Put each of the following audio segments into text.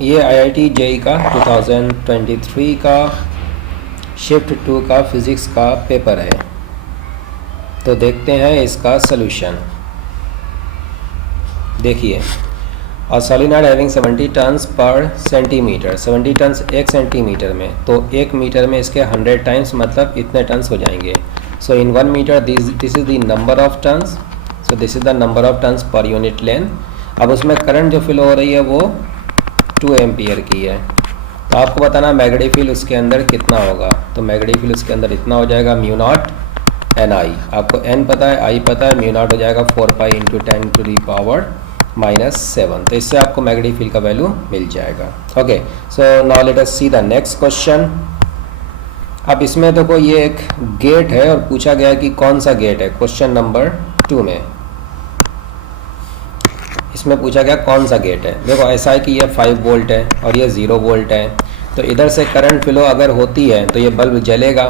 ये IIT JEE का 2023 का शिफ्ट 2 का फिज़िक्स का पेपर है। तो देखते हैं इसका सलूशन। देखिए, और सोलिनॉइड हैविंग 70 टन्स पर सेंटीमीटर, 70 टन्स 1 सेंटीमीटर में, तो 1 मीटर में इसके 100 टाइम्स मतलब इतने टन्स हो जाएंगे। So in 1 metre this is the number of turns, so this is the number of turns per unit length. अब उसमें करंट जो फ्लो हो रही है वो 2 एम्पियर की है। तो आपको बताना मैग्नेटिक फील्ड उसके अंदर कितना होगा। तो मैग्नेटिक फील्ड उसके अंदर इतना हो जाएगा म्यू नॉट एन आई। आपको एन पता है, आई पता है, म्यू नॉट हो जाएगा 4 पाई इंटू 10⁻⁻⁻⁻⁻। तो इससे आपको मैग्नेटिक फील्ड का वैल्यू मिल जाएगा। Okay, so now let us see the next question. अब इसमें देखो ये एक गेट है और पूछा गया कि कौन सा गेट है। क्वेश्चन नंबर 2 में इसमें पूछा गया कौन सा गेट है। देखो ऐसा है कि ये 5 वोल्ट है और ये 0 वोल्ट है। तो इधर से करंट फ्लो अगर होती है तो ये बल्ब जलेगा,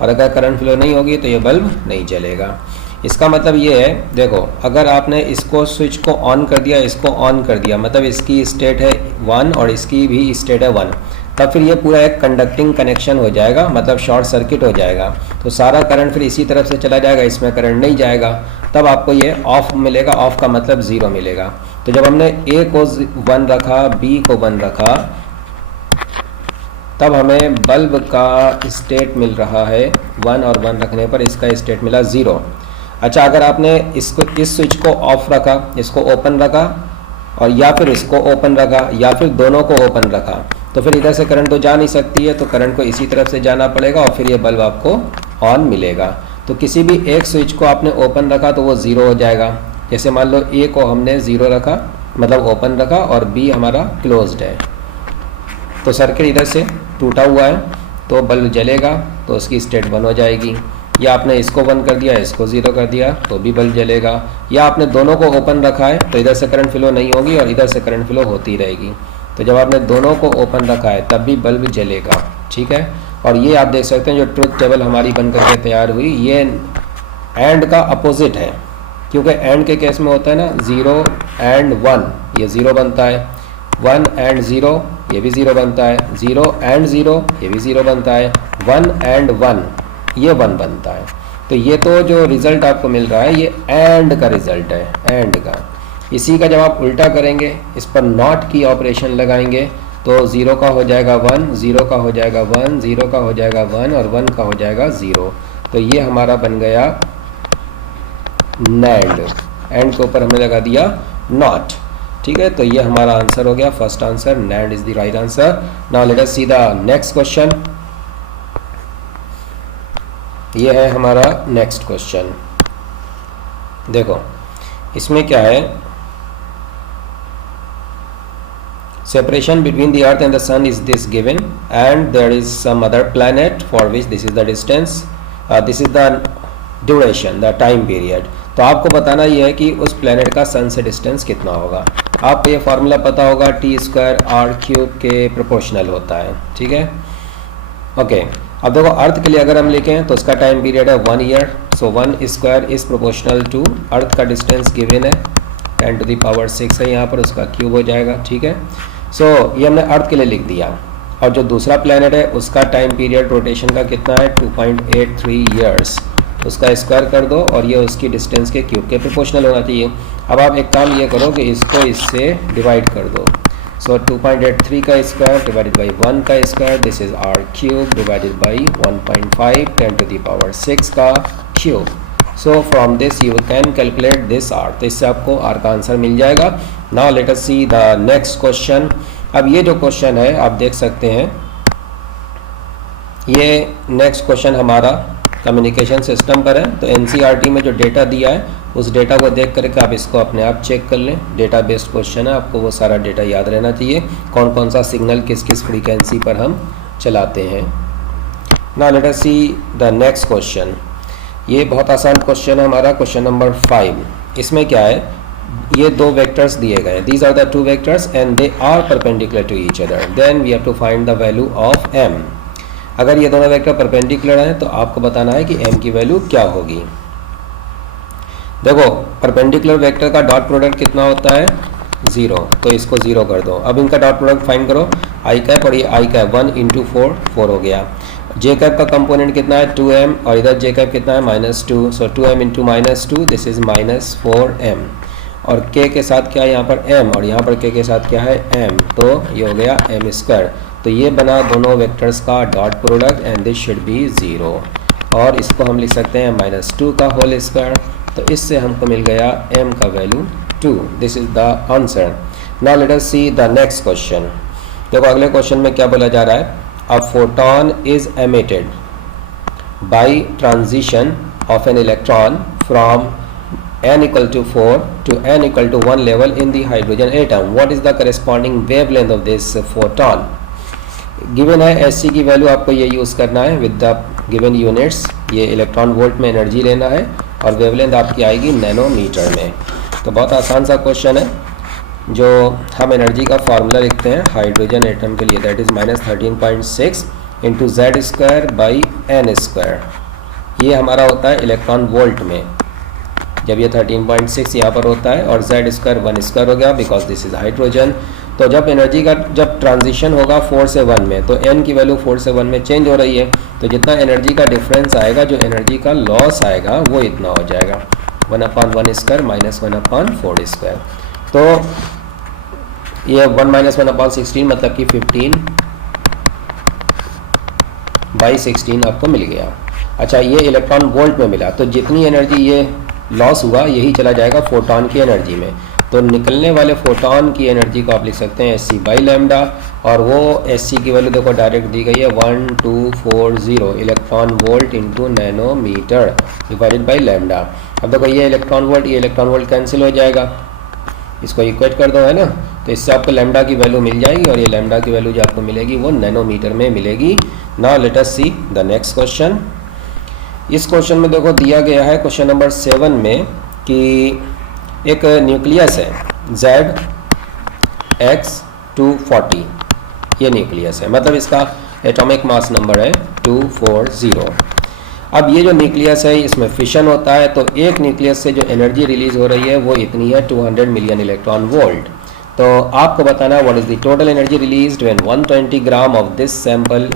और अगर करंट फ्लो नहीं होगी तो ये बल्ब नहीं जलेगा। इसका मतलब ये है, देखो अगर आपने इसको स्विच को ऑन कर दिया, इसको ऑन कर दिया, मतलब इसकी स्टेट है 1 और इसकी भी स्टेट है 1, तब फिर ये पूरा एक कंडक्टिंग कनेक्शन हो जाएगा, मतलब शॉर्ट सर्किट हो जाएगा। तो सारा करंट फिर इसी तरफ से चला जाएगा, इसमें करंट नहीं जाएगा, तब आपको ये ऑफ मिलेगा। ऑफ का मतलब 0 मिलेगा। तो जब हमने A को 1 रखा, B को 1 रखा, तब हमें बल्ब का स्टेट मिल रहा है 1 और 1 रखने पर इसका स्टेट मिला 0। अच्छा, अगर आपने इसको इस स्विच को ऑफ रखा, इसको ओपन रखा, और या फिर इसको ओपन रखा, या फिर दोनों को ओपन रखा, तो फिर इधर से करंट तो जा नहीं सकती है, तो करंट को इसी तरफ से जाना पड़ेगा और फिर ये बल्ब आपको ऑन मिलेगा। तो किसी भी एक स्विच को आपने ओपन रखा तो वो 0 हो जाएगा। जैसे मान लो A को हमने 0 रखा, मतलब ओपन रखा, और B हमारा क्लोज्ड है, तो सर्किट इधर से टूटा हुआ है, तो बल्ब जलेगा, तो उसकी स्टेट 1 हो जाएगी। या आपने इसको 1 कर दिया, इसको 0 कर दिया, तो भी बल्ब जलेगा। या आपने दोनों को ओपन रखा है तो इधर से करंट फ्लो नहीं होगी और इधर से करंट फ्लो होती रहेगी। तो जब आपने दोनों को ओपन रखा है तब भी बल्ब जलेगा। ठीक है, और ये आप देख सकते हैं जो ट्रुथ टेबल हमारी बन करके तैयार हुई, ये एंड का अपोजिट है, क्योंकि एंड के केस में होता है ना 0 एंड 1, ये 0 बनता है, 1 एंड 0 ये भी 0 बनता है, 0 एंड 0 ये भी 0 बनता है, 1 एंड 1 ये 1 बनता है। तो ये तो जो रिज़ल्ट आपको मिल रहा है ये एंड का रिज़ल्ट है, एंड का। इसी का जब आप उल्टा करेंगे, इस पर नॉट की ऑपरेशन लगाएंगे, तो 0 का हो जाएगा 1, 0 का हो जाएगा 1, 0 का हो जाएगा 1 और 1 का हो जाएगा 0। तो ये हमारा बन गया नैंड। एंड के ऊपर हमने लगा दिया नॉट। ठीक है, तो ये हमारा आंसर हो गया, first answer, NAND is the right answer. Now let us see the next question. ये है हमारा नेक्स्ट क्वेश्चन। देखो इसमें क्या है, separation between the earth and the sun is this given, and there is some other planet for which this is the distance, this is the duration, the time period। तो आपको बताना ये है कि उस प्लेनेट का सन से डिस्टेंस कितना होगा। आपको ये फार्मूला पता होगा, T² R³ के प्रोपोर्शनल होता है। ठीक है, ओके। अब देखो अर्थ के लिए अगर हम लिखें तो उसका टाइम पीरियड है 1 year, so 1² is proportional to Earth का डिस्टेंस गिवन है 10⁻⁶ है यहाँ पर, उसका क्यूब हो जाएगा। ठीक है, सो ये हमने अर्थ के लिए लिख दिया। और जो दूसरा प्लेनेट है उसका टाइम पीरियड रोटेशन का कितना है 2.83 ईयर्स, उसका स्क्वायर कर दो और ये उसकी डिस्टेंस के क्यूब के प्रोपोर्शनल होना चाहिए। अब आप एक काम ये करो कि इसको इससे डिवाइड कर दो। सो 2.83 का स्क्वायर डिवाइडेड बाई 1 का square, this is R³ divided by 1.5 10⁻⁶ का cube. So from this you can calculate this R। तो इससे आपको R का आंसर मिल जाएगा। Now let us see the next question. अब ये जो क्वेश्चन है आप देख सकते हैं, ये नेक्स्ट क्वेश्चन हमारा कम्युनिकेशन सिस्टम पर है। तो NCERT में जो डेटा दिया है उस डेटा को देख करके आप इसको अपने आप चेक कर लें। डेटा बेस्ड क्वेश्चन है, आपको वो सारा डेटा याद रहना चाहिए, कौन कौन सा सिग्नल किस किस फ्रीक्वेंसी पर हम चलाते हैं। Now let us see the next question. ये बहुत आसान क्वेश्चन है हमारा, क्वेश्चन नंबर 5। इसमें क्या है, ये 2 वेक्टर्स दिए गए, these are the 2 vectors and they are perpendicular to each other, then we have to find the value of m। अगर ये दोनों वेक्टर परपेंडिकुलर हैं तो आपको बताना है कि m की वैल्यू क्या होगी। देखो परपेंडिकुलर वेक्टर का डॉट प्रोडक्ट कितना होता है, 0, तो इसको 0 कर दो। अब इनका डॉट प्रोडक्ट फाइंड करो, आई कैप और ये आई कैप, 1 × 4 4 हो गया। जे कैप का कंपोनेंट कितना है 2m और इधर जे कैप कितना है -2, सो 2m × -2 दिस इज -4m और k के साथ क्या है यहाँ पर m और यहाँ पर k के साथ क्या है m, तो ये हो गया m²। तो ये बना दोनों वेक्टर्स का dot product and this should be 0 और इसको हम लिख सकते हैं -2 का होल स्क्वायर। तो इससे हमको मिल गया m का value 2। This is the answer. Now let us see the next question. देखो अगले क्वेश्चन में क्या बोला जा रहा है, a photon is emitted by transition of an electron from n = 4 to n = 1 level in the hydrogen atom. What is the corresponding wavelength of this photon? Given है SC की वैल्यू आपको ये यूज़ करना है विद द गिवन यूनिट्स, ये electron volt में energy लेना है और वेवलेंथ आपकी आएगी नैनोमीटर में। तो बहुत आसान सा क्वेश्चन है, जो हम एनर्जी का फार्मूला लिखते हैं हाइड्रोजन एटम के लिए, दैट इज़ -13.6 × Z² / n²। ये हमारा होता है इलेक्ट्रॉन वोल्ट में, जब ये 13.6 यहाँ पर होता है और Z² 1² हो गया बिकॉज दिस इज़ हाइड्रोजन। तो जब एनर्जी का जब ट्रांजिशन होगा 4 से 1 में, तो n की वैल्यू 4 से 1 में चेंज हो रही है, तो जितना एनर्जी का डिफरेंस आएगा, जो एनर्जी का लॉस आएगा वो इतना हो जाएगा 1/1² - 1/4²। तो ये 1 - 1/16 मतलब कि 15/16 आपको मिल गया। अच्छा, ये इलेक्ट्रॉन वोल्ट में मिला, तो जितनी एनर्जी ये लॉस हुआ यही चला जाएगा फोटोन की एनर्जी में। तो निकलने वाले फोटोन की एनर्जी को आप लिख सकते हैं SC/λ और वो SC की वैल्यू देखो डायरेक्ट दी गई है 1240 electron volt into nanometre divided by lambda. अब देखो ये इलेक्ट्रॉन वोल्ट कैंसिल हो जाएगा, इसको इक्वेट कर दो, है ना। तो इससे आपको लैम्डा की वैल्यू मिल जाएगी और ये लैम्डा की वैल्यू जो आपको मिलेगी वो नैनोमीटर में मिलेगी। Now let us see the next question. इस क्वेश्चन में देखो दिया गया है क्वेश्चन नंबर 7 में कि एक न्यूक्लियस है ZX240, ये न्यूक्लियस है, मतलब इसका एटॉमिक मास नंबर है 240। अब ये जो न्यूक्लियस है इसमें फिशन होता है, तो एक न्यूक्लियस से जो एनर्जी रिलीज हो रही है वो इतनी है 200 मिलियन इलेक्ट्रॉन वोल्ट। तो आपको बताना है what is the total energy released when 120 gram of this sample,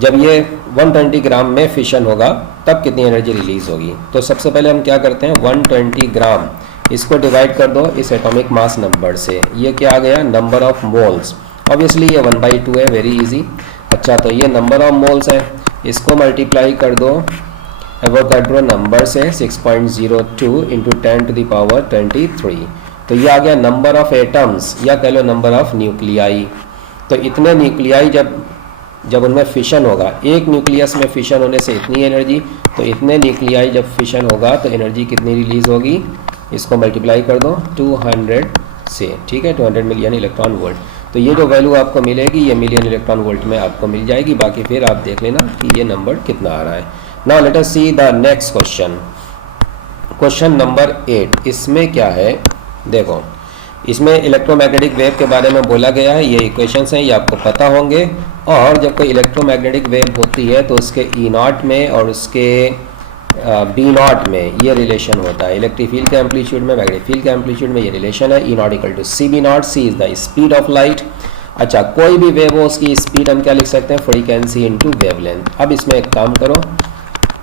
जब ये 120 ग्राम में फिशन होगा तब कितनी एनर्जी रिलीज होगी। तो सबसे पहले हम क्या करते हैं, 120 ग्राम इसको डिवाइड कर दो इस एटॉमिक मास नंबर से, ये क्या आ गया नंबर ऑफ मोल्स। ऑब्वियसली ये 1/2 है, वेरी इजी। अच्छा, तो ये नंबर ऑफ मोल्स है, इसको मल्टीप्लाई कर दो एवोगाड्रो नंबर से 6.02 × 10⁻23, तो ये आ गया नंबर ऑफ एटम्स या कह लो नंबर ऑफ न्यूक्लियाई। तो इतने न्यूक्लियाई जब उनमें फिशन होगा, एक न्यूक्लियस में फिशन होने से इतनी एनर्जी, तो इतने न्यूक्लियाई जब फिशन होगा तो एनर्जी कितनी रिलीज होगी, इसको मल्टीप्लाई कर दो 200 से, ठीक है, 200 मिलियन इलेक्ट्रॉन वोल्ट। तो ये जो वैल्यू आपको मिलेगी ये मिलियन इलेक्ट्रॉन वोल्ट में आपको मिल जाएगी, बाकी फिर आप देख लेना कि ये नंबर कितना आ रहा है। Now let us see the next question, question number 8। इसमें क्या है, देखो इसमें इलेक्ट्रोमैग्नेटिक वेव के बारे में बोला गया है, ये इक्वेशंस हैं, ये आपको पता होंगे। और जब कोई इलेक्ट्रोमैग्नेटिक वेव होती है तो उसके E0 में और उसके B0 में ये रिलेशन होता है। इलेक्ट्रिक फील्ड के एम्पलीट्यूड में, मैग्नेटिक फील्ड के एम्पलीट्यूड में ये रिलेशन है, E0 = CB0, C is the speed of light. अच्छा, कोई भी वेव हो उसकी स्पीड हम क्या लिख सकते हैं, फ्रीक्वेंसी इंटू वेवलेंथ। अब इसमें एक काम करो,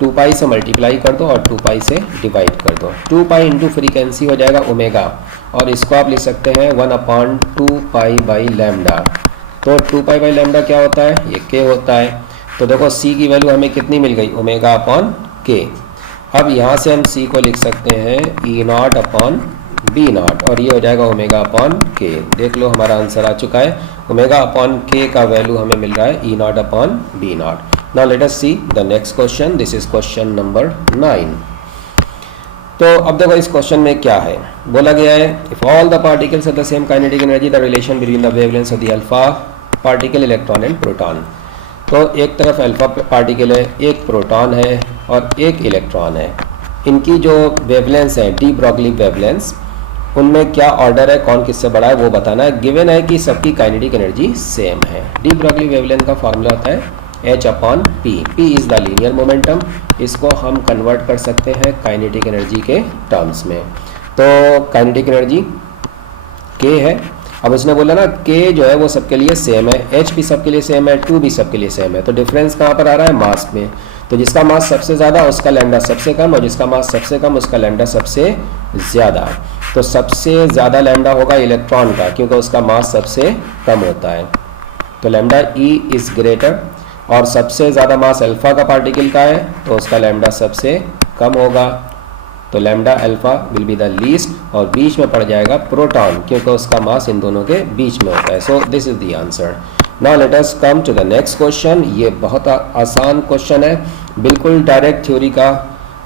2π से मल्टीप्लाई कर दो और 2π से डिवाइड कर दो, 2π इंटू फ्रीक्वेंसी हो जाएगा ओमेगा और इसको आप लिख सकते हैं 1/2π/λ। तो 2π/λ क्या होता है, ये k होता है। तो देखो c की वैल्यू हमें कितनी मिल गई, ω/k। अब यहाँ से हम c को लिख सकते हैं E0/B0 और ये हो जाएगा ω/k। देख लो हमारा आंसर आ चुका है, ω/k का वैल्यू हमें मिल रहा है E0/B0। Now let us see the next question. This is question number 9. तो अब देखो इस क्वेश्चन में क्या है, बोला गया है if all the particles have the same kinetic energy, the relation between the wavelengths of the alpha particle, electron and proton. तो एक तरफ अल्फा पार्टिकल है, एक प्रोटॉन है और एक इलेक्ट्रॉन है। इनकी जो वेवलेंस है डी ब्रॉगली वेवलेंस, उनमें क्या ऑर्डर है, कौन किससे बड़ा है वो बताना है। गिवन है कि सबकी काइनेटिक एनर्जी सेम है। डी ब्रॉगली वेवलेंथ का फार्मूला होता है H/P। P is the linear momentum, इसको हम कन्वर्ट कर सकते हैं काइनेटिक एनर्जी के टर्म्स में। तो काइनेटिक एनर्जी के है। अब उसने बोला ना के जो है वो सबके लिए सेम है, एच भी सबके लिए सेम है, टू भी सबके लिए सेम है, तो डिफरेंस कहाँ पर आ रहा है, मास में। तो जिसका मास सबसे ज़्यादा उसका लैम्डा सबसे कम, और जिसका मास सबसे कम उसका लैम्डा सबसे ज़्यादा। तो सबसे ज़्यादा लैम्डा होगा इलेक्ट्रॉन का, क्योंकि उसका मास सबसे कम होता है, तो लैम्डा ई इज़ ग्रेटर। और सबसे ज़्यादा मास अल्फ़ा का पार्टिकल का है, तो उसका लैम्डा सबसे कम होगा, तो lambda alpha will be the least, और बीच में पड़ जाएगा प्रोटॉन, क्योंकि उसका मास इन दोनों के बीच में होता है। So this is the answer. Now let us come to the next question. ये बहुत आसान क्वेश्चन है, बिल्कुल डायरेक्ट थ्योरी का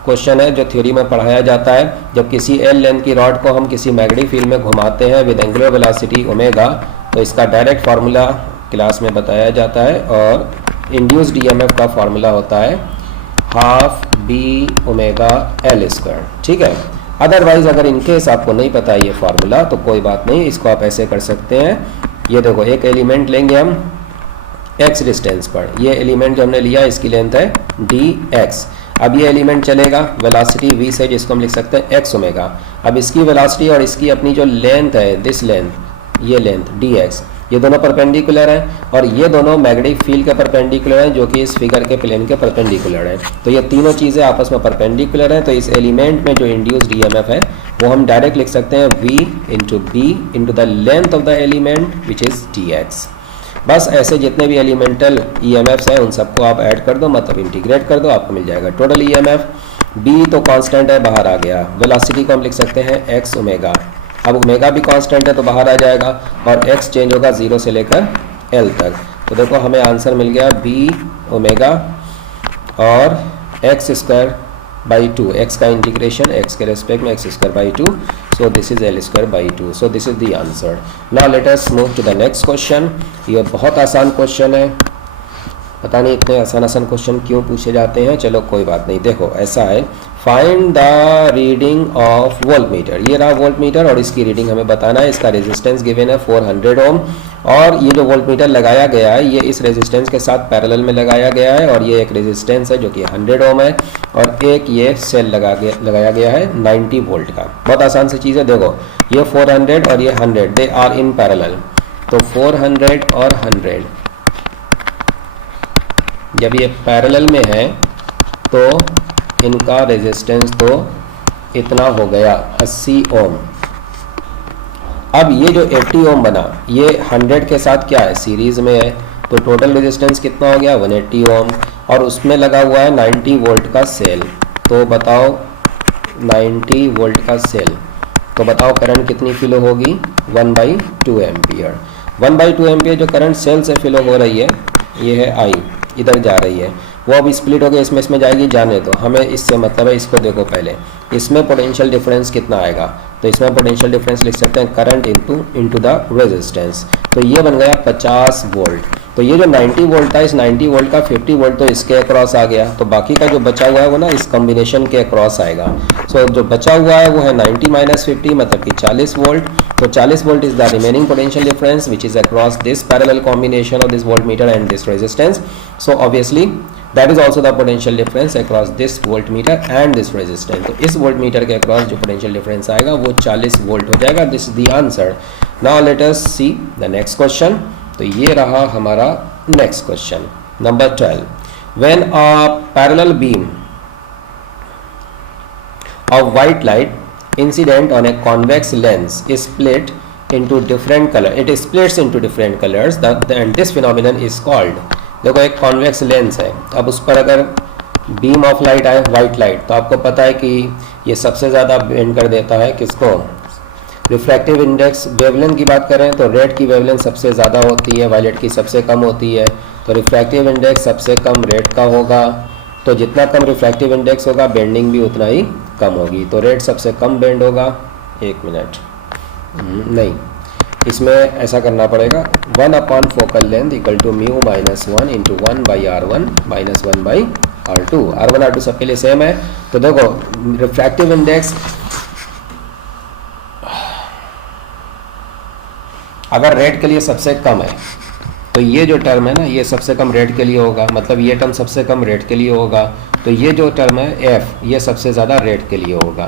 क्वेश्चन है जो थ्योरी में पढ़ाया जाता है। जब किसी एल लेंथ की रॉड को हम किसी मैग्नेटिक फील्ड में घुमाते हैं विद एंगुलर वेलोसिटी ओमेगा, तो इसका डायरेक्ट फार्मूला क्लास में बताया जाता है, और इंड्यूस्ड ईएमएफ का फार्मूला होता है half b omega l square. ठीक है, अदरवाइज अगर इनकेस आपको नहीं पता ये फार्मूला तो कोई बात नहीं, इसको आप ऐसे कर सकते हैं। ये देखो, एक एलिमेंट लेंगे हम x डिस्टेंस पर, ये एलिमेंट जो हमने लिया इसकी लेंथ है dx। अब ये एलिमेंट चलेगा वेलोसिटी v से, जिसको हम लिख सकते हैं x ओमेगा। अब इसकी वेलोसिटी और इसकी अपनी जो लेंथ है, दिस लेंथ, ये लेंथ dx, ये दोनों परपेंडिकुलर हैं, और ये दोनों मैग्नेटिक फील्ड के परपेंडिकुलर हैं, जो कि इस फिगर के प्लेन के परपेंडिकुलर हैं। तो ये तीनों चीज़ें आपस में परपेंडिकुलर हैं, तो इस एलिमेंट में जो इंड्यूस्ड ईएमएफ है वो हम डायरेक्ट लिख सकते हैं v into b into the length of the element which is dx। बस ऐसे जितने भी एलिमेंटल ईएमएफ्स हैं उन सबको आप ऐड कर दो, मतलब इंटीग्रेट कर दो, आपको मिल जाएगा टोटल ईएमएफ। b तो कांस्टेंट है, बाहर आ गया। वेलोसिटी को हम लिख सकते हैं x ओमेगा, अब ओमेगा भी कांस्टेंट है तो बाहर आ जाएगा, और x चेंज होगा 0 से लेकर l तक। तो देखो हमें आंसर मिल गया b ओमेगा और x स्क्वायर बाई 2, x का इंटीग्रेशन x के रेस्पेक्ट में x square by 2, so this is l square by 2। So this is the answer. Now let us move to the next question. ये बहुत आसान question है, पता नहीं इतने आसान क्वेश्चन क्यों पूछे जाते हैं, चलो कोई बात नहीं। देखो ऐसा है, find the reading of volt meter. ये रहा वोल्ट मीटर और इसकी रीडिंग हमें बताना है। इसका रेजिस्टेंस गिवन है 400 ओम, और ये जो वोल्ट मीटर लगाया गया है ये इस रेजिस्टेंस के साथ पैरेलल में लगाया गया है, और ये एक रेजिस्टेंस है जो कि 100 ओम है, और एक ये सेल लगाया गया है 90 वोल्ट का। बहुत आसान सी चीज़ है, देखो ये 400 और ये 100 दे आर इन पैरेलल, तो 400 और 100 जब ये पैरेलल में है तो इनका रेजिस्टेंस तो इतना हो गया 80 ओम। अब ये जो 80 ओम बना ये 100 के साथ क्या है, सीरीज में है, तो टोटल रेजिस्टेंस कितना हो गया 180 ओम, और उसमें लगा हुआ है 90 वोल्ट का सेल। तो बताओ 90 वोल्ट का सेल, तो बताओ करंट कितनी फ्लो होगी 1/2 एम्पियर। 1/2 एम्पियर जो करंट सेल से फ्लो हो रही है ये है I, इधर जा रही है, वो अब स्प्लिट हो गया, इसमें जाएगी, जाने दो, हमें इससे मतलब है। इसको देखो पहले, इसमें पोटेंशियल डिफरेंस कितना आएगा, तो इसमें पोटेंशियल डिफरेंस लिख सकते हैं करंट इनटू द रेजिस्टेंस, तो ये बन गया 50 वोल्ट। तो ये जो 90 वोल्ट था, इस 90 वोल्ट का 50 वोल्ट तो इसके अक्रॉस आ गया, तो बाकी का जो बचा हुआ है वो ना इस कॉम्बिनेशन के अक्रॉस आएगा। सो जो बचा हुआ है वो है 90 माइनस 50 मतलब कि 40 वोल्ट। तो 40 volt is the remaining potential difference which is across this parallel combination of this volt meter and this resistance. So obviously that is also the potential difference across this volt meter and this resistance. तो इस volt meter के across जो potential difference आएगा वो 40 volt हो जाएगा। This is the answer. Now let us see the next question. तो ये रहा हमारा next question number 12। When a parallel beam of white light incident on a convex lens is split into different color, it splits into different colors, and this phenomenon is called। देखो एक convex lens है, अब उस पर अगर beam of light आए white light, तो आपको पता है कि ये सबसे ज़्यादा बेंड कर देता है किसको, रिफ्रैक्टिव इंडेक्स। वेवलेंथ की बात करें तो रेड की वेवलेंथ सबसे ज़्यादा होती है, वायलेट की सबसे कम होती है, तो रिफ्रैक्टिव इंडेक्स सबसे कम रेड का होगा। तो जितना कम रिफ्रैक्टिव इंडेक्स होगा बेंडिंग भी उतना ही कम होगी, तो रेड सबसे कम बेंड होगा। एक मिनट, नहीं, इसमें ऐसा करना पड़ेगा 1/4 focal length equal to mu minus 1 into 1/r1 minus 1/r2। r1 r2 सबके लिए सेम है। तो देखो रिफ्रैक्टिव इंडेक्स अगर रेड के लिए सबसे कम है तो ये जो टर्म है ना ये सबसे कम रेड के लिए होगा, मतलब ये टर्म सबसे कम रेड के लिए होगा। तो ये जो टर्म है एफ ये सबसे ज़्यादा रेड के लिए होगा।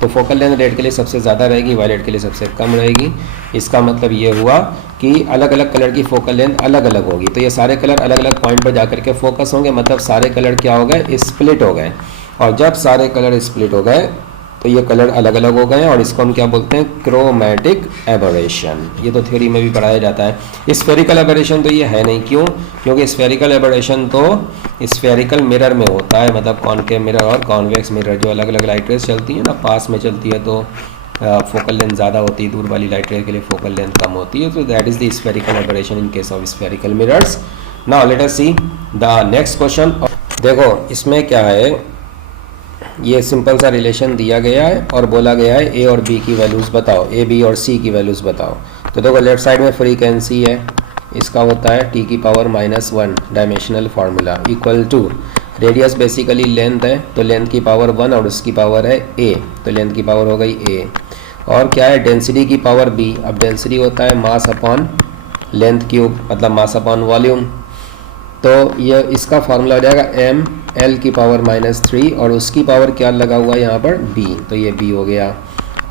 तो फोकल लेंथ रेड के लिए सबसे ज़्यादा रहेगी, वायलेट के लिए सबसे कम रहेगी। इसका मतलब ये हुआ कि अलग अलग कलर की फोकल लेंथ अलग अलग होगी। तो ये सारे कलर अलग अलग पॉइंट पर जाकर के फोकस होंगे, मतलब सारे कलर क्या हो गए, स्प्लिट हो गए। और जब सारे कलर स्प्लिट हो गए तो ये कलर अलग अलग हो गए और इसको हम क्या बोलते हैं, क्रोमैटिक एबरेशन। ये तो थ्योरी में भी पढ़ाया जाता है। स्फेरिकल एबरेशन तो ये है नहीं, क्यों? क्योंकि स्फेरिकल एबरेशन तो स्फेरिकल मिरर में होता है, मतलब कॉनकेव मिरर और कॉन्वेक्स मिरर, जो अलग अलग लाइट रेज चलती है ना, पास में चलती है तो फोकल लेंथ ज़्यादा होती है, दूर वाली लाइट रे के लिए फोकल लेंथ कम होती है। तो that is the spherical aberration in case of spherical mirrors. Now let us see the next question. देखो इसमें क्या है, ये सिंपल सा रिलेशन दिया गया है और बोला गया है ए और बी की वैल्यूज़ बताओ, ए बी और सी की वैल्यूज़ बताओ। तो देखो लेफ्ट साइड में फ्रीक्वेंसी है, इसका होता है टी की power -1 dimensional formula equal to radius basically length है, तो लेंथ की पावर 1 और उसकी पावर है ए, तो लेंथ की पावर हो गई ए। और क्या है, डेंसिटी की पावर बी। अब डेंसिटी होता है मास अपॉन लेंथ क्यूब, मतलब मास अपॉन वॉल्यूम। तो ये इसका फार्मूला हो जाएगा एम एल की पावर -3 और उसकी पावर क्या लगा हुआ है यहाँ पर, बी, तो ये बी हो गया।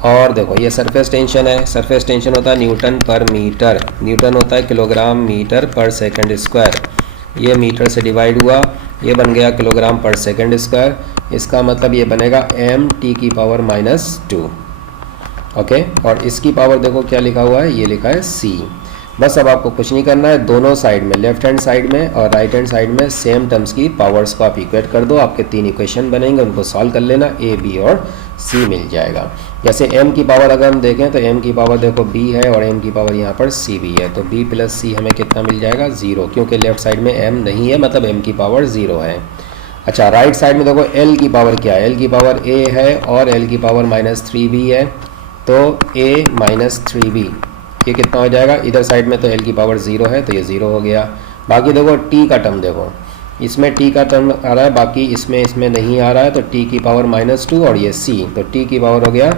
और देखो ये सरफेस टेंशन है, सरफेस टेंशन होता है न्यूटन पर मीटर, न्यूटन होता है किलोग्राम मीटर पर सेकंड स्क्वायर। ये मीटर से डिवाइड हुआ, ये बन गया किलोग्राम पर सेकंड स्क्वायर। इसका मतलब ये बनेगा एम टी की पावर -2, ओके। और इसकी पावर देखो क्या लिखा हुआ है, ये लिखा है सी। बस अब आपको कुछ नहीं करना है, दोनों साइड में, लेफ्ट हैंड साइड में और राइट हैंड साइड में सेम टर्म्स की पावर्स को आप इक्वेट कर दो। आपके 3 इक्वेशन बनेंगे, उनको सॉल्व कर लेना, ए बी और सी मिल जाएगा। जैसे m की पावर अगर हम देखें तो m की पावर देखो b है और m की पावर यहाँ पर c भी है, तो b + c हमें कितना मिल जाएगा, 0, क्योंकि लेफ्ट साइड में m नहीं है, मतलब m की पावर 0 है। अच्छा, राइट साइड में देखो l की पावर क्या है, l की पावर a है और l की पावर -3 भी है, तो a - 3b ये कितना हो जाएगा, इधर साइड में तो l की पावर 0 है तो ये 0 हो गया। बाकी देखो t का टर्म, देखो इसमें t का टर्म आ रहा है, बाकी इसमें नहीं आ रहा है, तो t की पावर -2 और ये c, तो t की पावर हो गया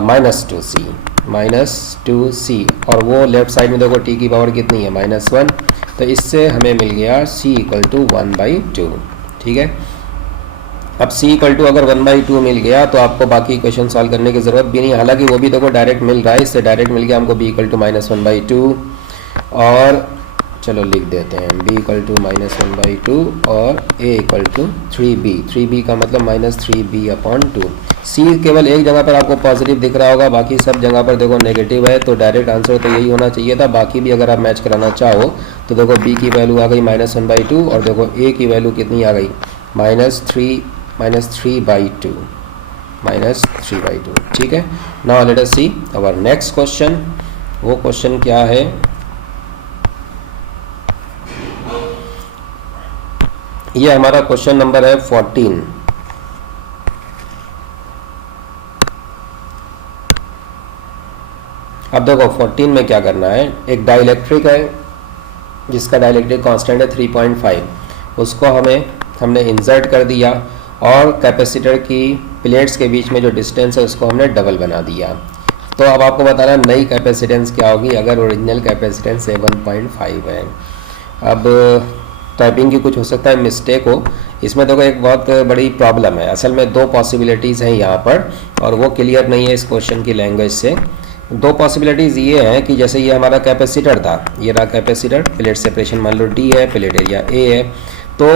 -2c और वो लेफ्ट साइड में देखो t की पावर कितनी है, -1, तो इससे हमें मिल गया c = 1/2, ठीक है। अब c = अगर 1/2 मिल गया तो आपको बाकी इक्वेशन सॉल्व करने की ज़रूरत भी नहीं, हालांकि वो भी देखो डायरेक्ट मिल रहा है, इससे डायरेक्ट मिल गया हमको b = -1/2 और चलो लिख देते हैं b = -1/2 और a = 3b, 3b का मतलब -3b/2। c केवल एक जगह पर आपको पॉजिटिव दिख रहा होगा, बाकी सब जगह पर देखो नेगेटिव है, तो डायरेक्ट आंसर तो यही होना चाहिए था। बाकी भी अगर आप मैच कराना चाहो तो देखो b की वैल्यू आ गई -1/2 और देखो a की वैल्यू कितनी आ गई, -3/2, ठीक है। Now let us see our next question. वो क्वेश्चन क्या है, ये हमारा क्वेश्चन नंबर है 14। अब देखो 14 में क्या करना है, एक डाइलेक्ट्रिक है जिसका डाइलेक्ट्रिक कांस्टेंट है 3.5, उसको हमने इंसर्ट कर दिया और कैपेसिटर की प्लेट्स के बीच में जो डिस्टेंस है उसको हमने डबल बना दिया। तो अब आपको बताना है नई कैपेसिटेंस क्या होगी अगर ओरिजिनल कैपेसिटेंस 7.5 है। अब टाइपिंग की कुछ हो सकता है मिस्टेक हो, इसमें देखो एक बहुत बड़ी प्रॉब्लम है। असल में 2 पॉसिबिलिटीज़ हैं यहाँ पर और वो क्लियर नहीं है इस क्वेश्चन की लैंग्वेज से। 2 पॉसिबिलिटीज़ ये हैं कि जैसे ये हमारा कैपेसिटर था, ये रहा कैपेसिटर, प्लेट सेपरेशन मान लो d है, प्लेट एरिया a है, तो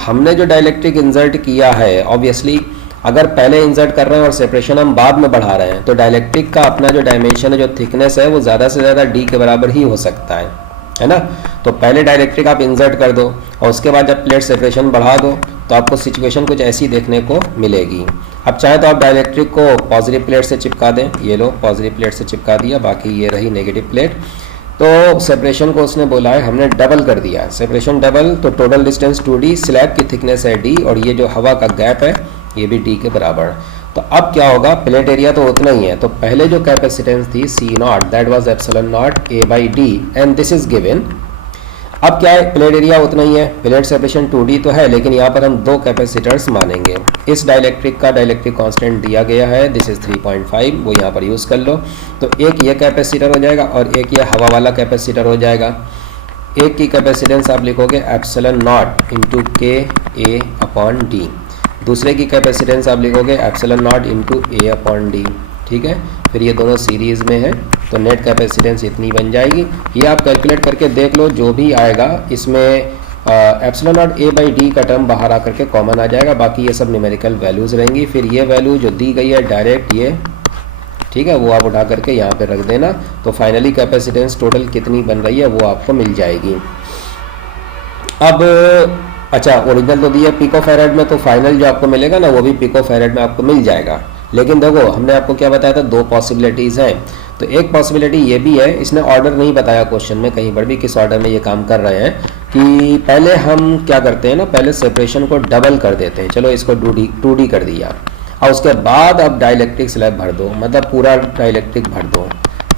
हमने जो डाइलेक्ट्रिक इंसर्ट किया है, ऑब्वियसली अगर पहले इंसर्ट कर रहे हैं और सेपरेशन हम बाद में बढ़ा रहे हैं तो डाइलेक्ट्रिक का अपना जो डायमेंशन है, जो थिकनेस है, वो ज़्यादा से ज़्यादा d के बराबर ही हो सकता है ना। तो पहले डाइलेक्ट्रिक आप इंसर्ट कर दो और उसके बाद जब प्लेट सेपरेशन बढ़ा दो तो आपको सिचुएशन कुछ ऐसी देखने को मिलेगी। अब चाहे तो आप डाइलेक्ट्रिक को पॉजिटिव प्लेट से चिपका दें, ये लो पॉजिटिव प्लेट से चिपका दिया, बाकी ये रही नेगेटिव प्लेट। तो सेपरेशन को उसने बोला है हमने डबल कर दिया, सेपरेशन डबल, तो टोटल डिस्टेंस 2d, स्लैब की थिकनेस है d और ये जो हवा का गैप है ये भी d के बराबर। तो अब क्या होगा, प्लेट एरिया तो उतना ही है, तो पहले जो कैपेसिटेंस थी C0 that was ε0 a/d and this is given. अब क्या है, प्लेट एरिया उतना ही है, प्लेट सेपरेशन 2d तो है, लेकिन यहाँ पर हम 2 कैपेसिटर्स मानेंगे। इस डाइलेक्ट्रिक का डाइलेक्ट्रिक कांस्टेंट दिया गया है, दिस इज 3.5, वो यहाँ पर यूज़ कर लो। तो एक ये कैपेसिटर हो जाएगा और एक ये हवा वाला कैपेसिटर हो जाएगा। एक की कैपेसिटेंस आप लिखोगे ε0 × Ka/d, दूसरे की कैपेसिटेंस आप लिखोगे epsilon not into A upon D, ठीक है। फिर ये दोनों सीरीज़ में है तो नेट कैपेसिटेंस इतनी बन जाएगी। ये आप कैलकुलेट करके देख लो, जो भी आएगा इसमें epsilon not a by D का टर्म बाहर आकर के कॉमन आ जाएगा, बाकी ये सब न्यूमेरिकल वैल्यूज़ रहेंगी। फिर ये वैल्यू जो दी गई है डायरेक्ट ये, ठीक है, वो आप उठा करके यहाँ पे रख देना, तो फाइनली कैपेसिटेंस टोटल कितनी बन रही है वो आपको मिल जाएगी। अब अच्छा, ओरिजिनल तो दिया पिको फैरेड में, तो फाइनल जो आपको मिलेगा ना वो भी पिको फैरेड में आपको मिल जाएगा। लेकिन देखो हमने आपको क्या बताया था, दो पॉसिबिलिटीज़ हैं। तो एक पॉसिबिलिटी ये भी है, इसने ऑर्डर नहीं बताया क्वेश्चन में कहीं पर भी किस ऑर्डर में ये काम कर रहे हैं, कि पहले हम क्या करते हैं ना, पहले सेपरेशन को डबल कर देते हैं। चलो इसको 2D कर दिया और उसके बाद अब डाइलेक्ट्रिक स्लैब भर दो, मतलब पूरा डाइलेक्ट्रिक भर दो,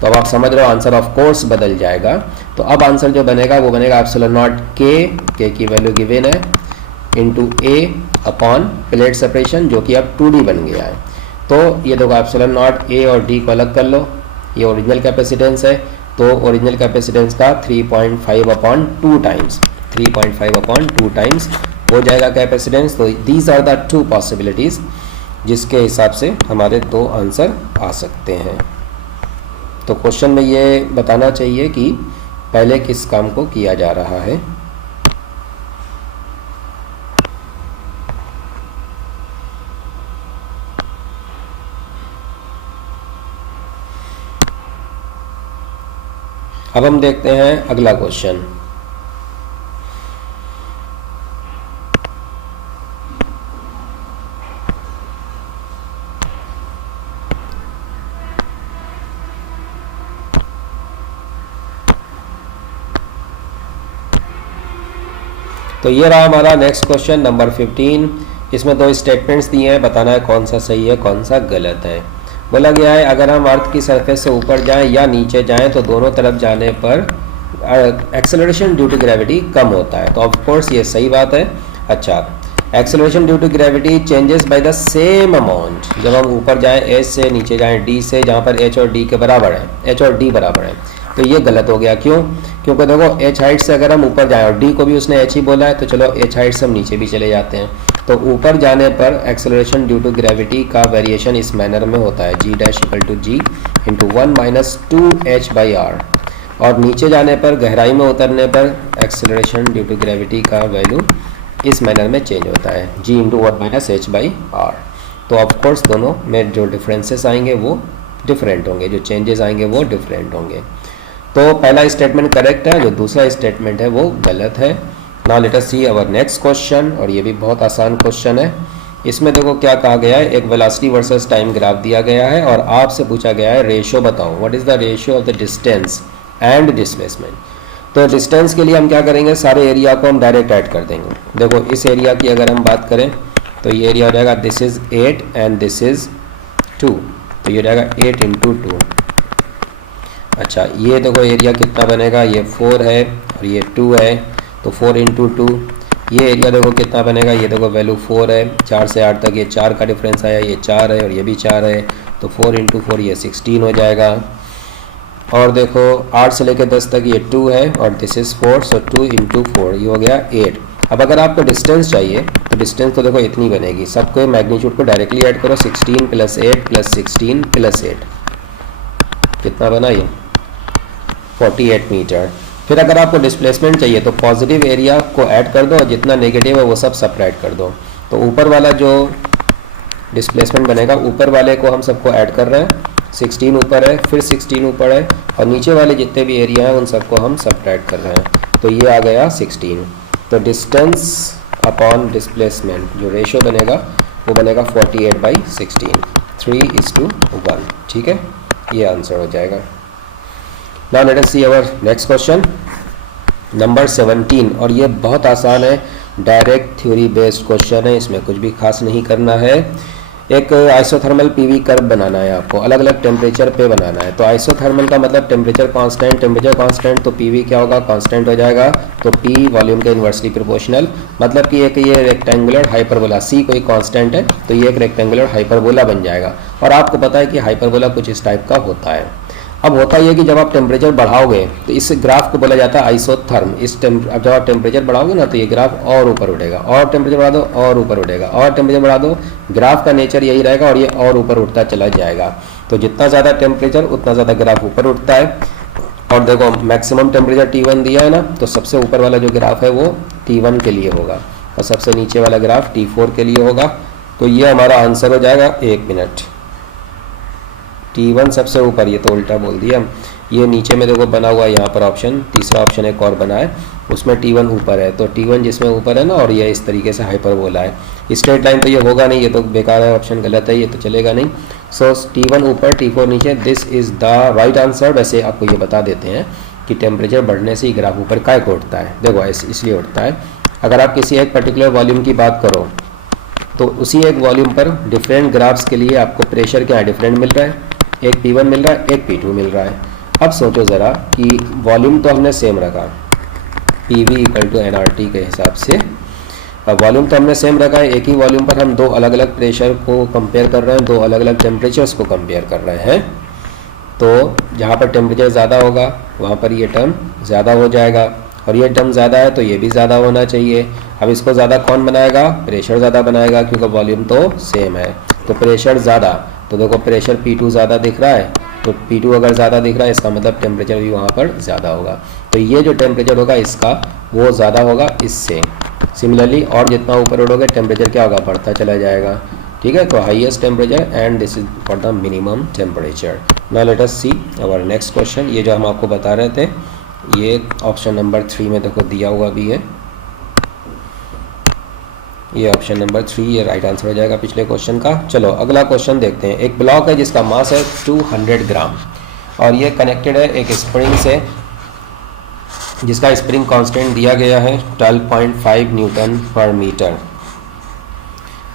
तो अब आप समझ रहे हो आंसर ऑफ कोर्स बदल जाएगा। तो अब आंसर जो बनेगा वो बनेगा एप्सिलॉन नॉट के की वैल्यू गिवन है इंटू ए अपॉन प्लेट सेपरेशन, जो कि अब 2D बन गया है। तो ये देखो एप्सिलॉन नॉट ए और डी को अलग कर लो, ये ओरिजिनल कैपेसिटेंस है, तो ओरिजिनल कैपेसिटेंस का 3.5 अपॉन 2 टाइम्स, 3.5 अपॉन 2 टाइम्स हो जाएगा कैपेसिटेंस। तो दीज आर द 2 पॉसिबिलिटीज़ जिसके हिसाब से हमारे 2 आंसर आ सकते हैं। तो क्वेश्चन में ये बताना चाहिए कि पहले किस काम को किया जा रहा है। अब हम देखते हैं अगला क्वेश्चन। तो ये रहा हमारा नेक्स्ट क्वेश्चन नंबर 15। इसमें 2 स्टेटमेंट्स दिए हैं, बताना है कौन सा सही है कौन सा गलत है। बोला गया है अगर हम अर्थ की सरफेस से ऊपर जाएं या नीचे जाएं तो दोनों तरफ जाने पर एक्सेलरेशन ड्यू टू ग्रेविटी कम होता है। तो ऑफ कोर्स ये सही बात है। अच्छा, acceleration due to gravity changes by the same amount, जब हम ऊपर जाएं एच से, नीचे जाएं डी से, जहाँ पर एच और डी के बराबर है, एच और डी बराबर है, तो ये गलत हो गया। क्यों? क्योंकि देखो एच हाइट से अगर हम ऊपर जाएं और डी को भी उसने एच ही बोला है, तो चलो एच हाइट से हम नीचे भी चले जाते हैं। तो ऊपर जाने पर एक्सेलरेशन ड्यू टू ग्रेविटी का वेरिएशन इस मैनर में होता है, g dash equal to g into 1 minus 2h by R, और नीचे जाने पर गहराई में उतरने पर एक्सेलरेशन ड्यू टू ग्रेविटी का वैल्यू इस मैनर में चेंज होता है, g into 1 minus h by R. तो ऑफकोर्स दोनों में जो डिफरेंसेस आएंगे वो डिफरेंट होंगे, जो चेंजेस आएंगे वो डिफरेंट होंगे। तो पहला स्टेटमेंट करेक्ट है, जो दूसरा स्टेटमेंट है वो गलत है। Now let us see our next question, और ये भी बहुत आसान क्वेश्चन है। इसमें देखो क्या कहा गया है, एक वेलोसिटी वर्सेस टाइम ग्राफ दिया गया है और आपसे पूछा गया है रेशियो बताओ, what is the ratio of the distance and displacement. तो डिस्टेंस के लिए हम क्या करेंगे, सारे एरिया को हम डायरेक्ट ऐड कर देंगे। देखो इस एरिया की अगर हम बात करें तो ये एरिया हो जाएगा, this is 8 and this is 2, तो ये हो जाएगा 8 इंटू 2। अच्छा, ये देखो एरिया कितना बनेगा, ये 4 है और ये 2 है, तो 4 इंटू 2। ये एरिया देखो कितना बनेगा, ये देखो वैल्यू 4 है, 4 से 8 तक ये 4 का डिफरेंस आया, ये 4 है और ये भी 4 है, तो 4 इंटू 4 ये 16 हो जाएगा। और देखो 8 से लेकर 10 तक ये 2 है और दिस इज़ 4, सो 2 इंटू 4 ये हो गया 8। अब अगर आपको डिस्टेंस चाहिए तो डिस्टेंस तो देखो इतनी बनेगी, सबको मैग्नीट्यूड को डायरेक्टली ऐड करो, 16 प्लस 8 प्लस 16 प्लस 8, कितना बना ये 48 मीटर। फिर अगर आपको डिस्प्लेसमेंट चाहिए तो पॉजिटिव एरिया को ऐड कर दो और जितना नेगेटिव है वो सब सब्ट्रैक्ट कर दो। तो ऊपर वाला जो डिस्प्लेसमेंट बनेगा, ऊपर वाले को हम सबको ऐड कर रहे हैं, 16 ऊपर है, फिर 16 ऊपर है, और नीचे वाले जितने भी एरिया हैं उन सबको हम सब्ट्रैक्ट कर रहे हैं, तो ये आ गया 16। तो डिस्टेंस अपॉन डिस्प्लेसमेंट जो रेशियो बनेगा वो बनेगा 48/16, 3:1, ठीक है, ये आंसर हो जाएगा। Now let us see our next question number 17, और ये बहुत आसान है, डायरेक्ट थ्योरी बेस्ड क्वेश्चन है, इसमें कुछ भी खास नहीं करना है। एक आइसोथर्मल पीवी कर्व बनाना है आपको, अलग अलग टेम्परेचर पे बनाना है। तो आइसोथर्मल का मतलब टेम्परेचर कांस्टेंट, टेम्परेचर कांस्टेंट तो पीवी क्या होगा, कांस्टेंट हो जाएगा, तो पी वॉल्यूम के इन्वर्सली प्रोपोर्शनल, मतलब कि एक ये रेक्टेंगुलर हाइपरबोला, सी कोई कांस्टेंट है तो ये एक रेक्टेंगुलर हाइपरबोला बन जाएगा। और आपको पता है कि हाइपरबोला कुछ इस टाइप का होता है। अब होता यह कि जब आप टेम्परेचर बढ़ाओगे तो इस ग्राफ को बोला जाता है आइसोथर्म। अब जब आप टेम्परेचर बढ़ाओगे ना तो ये ग्राफ और ऊपर उठेगा, और टेम्परेचर बढ़ा दो और ऊपर उठेगा, और टेम्परेचर बढ़ा दो, ग्राफ का नेचर यही रहेगा और ये और ऊपर उठता चला जाएगा। तो जितना ज़्यादा टेम्परेचर उतना ज़्यादा ग्राफ ऊपर उठता है। और देखो मैक्सिमम टेम्परेचर T1 दिया है ना, तो सबसे ऊपर वाला जो ग्राफ है वो T1 के लिए होगा और सबसे नीचे वाला ग्राफ T4 के लिए होगा। तो ये हमारा आंसर हो जाएगा। 1 मिनट, T1 सबसे ऊपर, ये तो उल्टा बोल दिया। ये नीचे में देखो बना हुआ है यहाँ पर ऑप्शन, तीसरा ऑप्शन एक और बना है, उसमें T1 ऊपर है। तो T1 जिसमें ऊपर है ना, और ये इस तरीके से हाइपरबोला है। स्ट्रेट लाइन तो ये होगा नहीं, ये तो बेकार है, ऑप्शन गलत है, ये तो चलेगा नहीं। सो T1 ऊपर T4 नीचे, this is the right answer. वैसे आपको ये बता देते हैं कि टेम्परेचर बढ़ने से ही ग्राफ ऊपर काय को उठता है। देखो इसलिए उठता है, अगर आप किसी एक पर्टिकुलर वॉल्यूम की बात करो तो उसी एक वॉल्यूम पर डिफरेंट ग्राफ्स के लिए आपको प्रेशर क्या डिफरेंट मिल रहा है, एक P1 मिल रहा है, एक P2 मिल रहा है। अब सोचो ज़रा कि वॉल्यूम तो हमने सेम रखा, PV इक्वल टू nRT के हिसाब से। अब वॉल्यूम तो हमने सेम रखा है, एक ही वॉल्यूम पर हम दो अलग अलग प्रेशर को कंपेयर कर रहे हैं, दो अलग अलग टेम्परेचर्स को कंपेयर कर रहे हैं। तो जहाँ पर टेम्परेचर ज़्यादा होगा वहाँ पर ये टर्म ज़्यादा हो जाएगा, और ये टर्म ज़्यादा है तो ये भी ज़्यादा होना चाहिए। अब इसको ज़्यादा कौन बनाएगा, प्रेशर ज़्यादा बनाएगा, क्योंकि वॉल्यूम तो सेम है। तो प्रेशर ज़्यादा, तो देखो प्रेशर P2 ज़्यादा दिख रहा है, तो P2 अगर ज़्यादा दिख रहा है इसका मतलब टेम्परेचर भी वहाँ पर ज़्यादा होगा। तो ये जो टेम्परेचर होगा इसका वो ज़्यादा होगा इससे। सिमिलरली और जितना ऊपर उड़ोगे टेम्परेचर क्या होगा, बढ़ता चला जाएगा। ठीक है, तो highest temperature and this is for the minimum temperature. Now let us see our next question. ये जो हम आपको बता रहे थे ये ऑप्शन नंबर 3 में देखो दिया हुआ भी है, ये ऑप्शन नंबर 3 ये राइट आंसर हो जाएगा पिछले क्वेश्चन का। चलो अगला क्वेश्चन देखते हैं। एक ब्लॉक है जिसका मास है 200 ग्राम और ये कनेक्टेड है एक स्प्रिंग से जिसका स्प्रिंग कांस्टेंट दिया गया है 12.5 न्यूटन पर मीटर।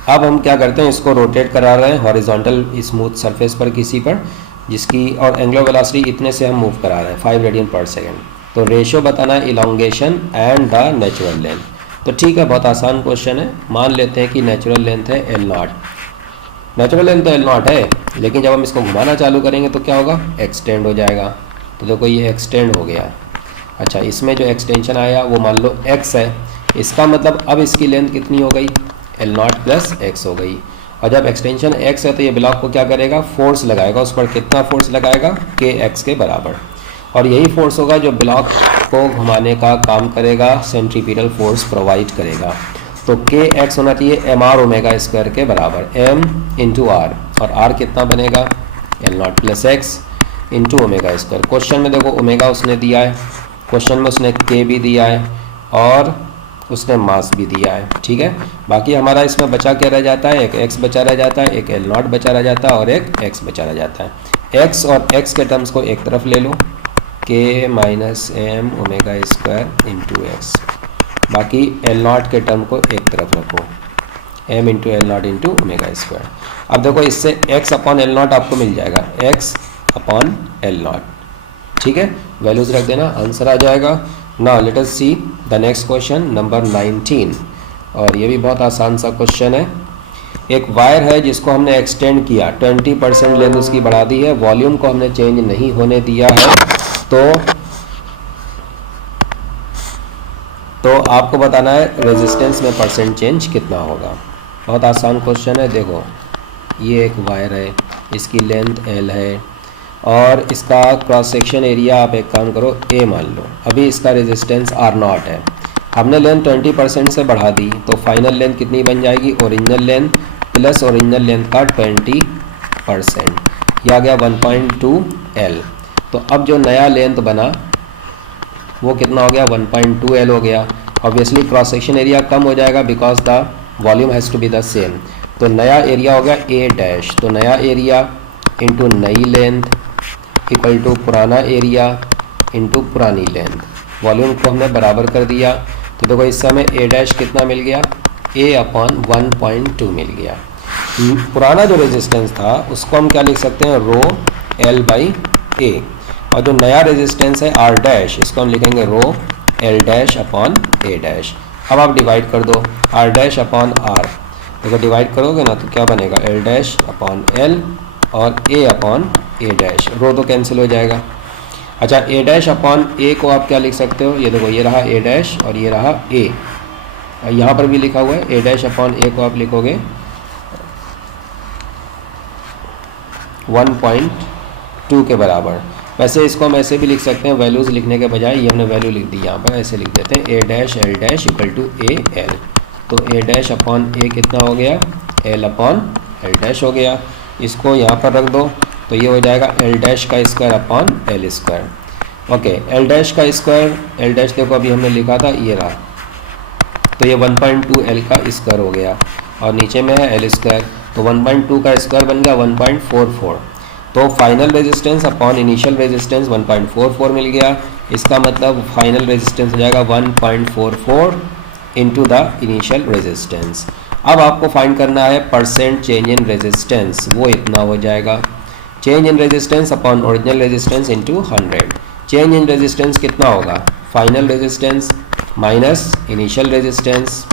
अब हम क्या करते हैं, इसको रोटेट करा रहे हैं हॉरिजॉन्टल स्मूथ सरफेस पर किसी पर, जिसकी और एंगुलर वेलोसिटी इतने से हम मूव करा रहे हैं 5 रेडियन पर सेकेंड। तो रेशियो बताना है elongation and the natural length. तो ठीक है, बहुत आसान क्वेश्चन है। मान लेते हैं कि नेचुरल लेंथ है L0। नेचुरल लेंथ तो L0 है, लेकिन जब हम इसको घुमाना चालू करेंगे तो क्या होगा, एक्सटेंड हो जाएगा। तो देखो ये एक्सटेंड हो गया। अच्छा, इसमें जो एक्सटेंशन आया वो मान लो x है, इसका मतलब अब इसकी लेंथ कितनी हो गई, L0 प्लस x हो गई। और जब एक्सटेंशन x है तो ये ब्लॉक को क्या करेगा, फोर्स लगाएगा, उस पर कितना फोर्स लगाएगा, kx के बराबर। और यही फोर्स होगा जो ब्लॉक को घुमाने का काम करेगा, सेंट्रीपिटल फोर्स प्रोवाइड करेगा। तो kx होना चाहिए mr ओमेगा स्क्वायर के बराबर, m इंटू आर, और r कितना बनेगा, L0 plus x into omega square. Question में देखो ओमेगा उसने दिया है, क्वेश्चन में उसने k भी दिया है और उसने मास भी दिया है। ठीक है, बाकी हमारा इसमें बचा क्या रह जाता है, एक x बचा रह जाता है, एक L0 बचा रह जाता है और एक x बचा रह जाता है। x और x के टर्म्स को एक तरफ ले लो, k minus m omega square into x, बाकी L0 के टर्म को एक तरफ रखो, m into L0 into omega square. अब देखो इससे x अपॉन L0 आपको मिल जाएगा, x अपॉन L0। ठीक है, वैल्यूज रख देना, आंसर आ जाएगा। Now let us see the next question number 19, और ये भी बहुत आसान सा क्वेश्चन है। एक वायर है जिसको हमने एक्सटेंड किया, 20% लेंथ उसकी बढ़ा दी है, वॉल्यूम को हमने चेंज नहीं होने दिया है। तो आपको बताना है रेजिस्टेंस में परसेंट चेंज कितना होगा। बहुत आसान क्वेश्चन है। देखो ये एक वायर है, इसकी लेंथ L है और इसका क्रॉस सेक्शन एरिया आप एक काम करो A मान लो। अभी इसका रेजिस्टेंस R0 है, हमने लेंथ 20% से बढ़ा दी, तो फाइनल लेंथ कितनी बन जाएगी, original length plus original length का 20%, यह आ गया 1.2 L। तो अब जो नया लेंथ बना वो कितना हो गया, 1.2 L हो गया। ऑब्वियसली क्रॉस सेक्शन एरिया कम हो जाएगा because the volume has to be the same. तो नया एरिया हो गया A डैश, तो नया एरिया इंटू नई लेंथ इक्वल टू पुराना एरिया इंटू पुरानी लेंथ। वॉल्यूम को हमने बराबर कर दिया, तो देखो इस समय A डैश कितना मिल गया, A अपॉन 1.2 मिल गया। पुराना जो रेजिस्टेंस था उसको हम क्या लिख सकते हैं, रो L बाई A, और जो नया रेजिस्टेंस है R डैश, इसको हम लिखेंगे रो L dash upon A dash. अब आप डिवाइड कर दो R डैश अपॉन R, देखो डिवाइड करोगे ना तो क्या बनेगा, L डैश अपॉन L और a अपॉन a डैश, रो तो कैंसिल हो जाएगा। अच्छा a डैश अपॉन a को आप क्या लिख सकते हो, ये देखो ये रहा a डैश और ये रहा a, यहाँ पर भी लिखा हुआ है a डैश अपॉन a को आप लिखोगे 1.2 के बराबर। वैसे इसको हम ऐसे भी लिख सकते हैं, वैल्यूज़ लिखने के बजाय ये हमने वैल्यू लिख दी यहाँ पर, ऐसे लिख देते हैं a dash l dash equal to a l। तो a डैश अपॉन a कितना हो गया, l अपॉन l डैश हो गया। इसको यहाँ पर रख दो तो ये हो जाएगा l डैश का square upon l square. Okay, l dash का स्क्वायर, l डैश देखो अभी हमने लिखा था ये रहा, तो ये 1.2 l का स्क्वायर हो गया और नीचे में है l स्क्वायर, तो 1.2 का स्क्वायर बन गया 1.44। तो final resistance upon initial resistance 1.44 मिल गया। इसका मतलब फाइनल रेजिस्टेंस हो जाएगा 1.44 इनटू द इनिशियल रेजिस्टेंस। अब आपको फाइंड करना है परसेंट चेंज इन रेजिस्टेंस, वो इतना हो जाएगा change in resistance upon original resistance into 100। Change in resistance कितना होगा, final resistance minus initial resistance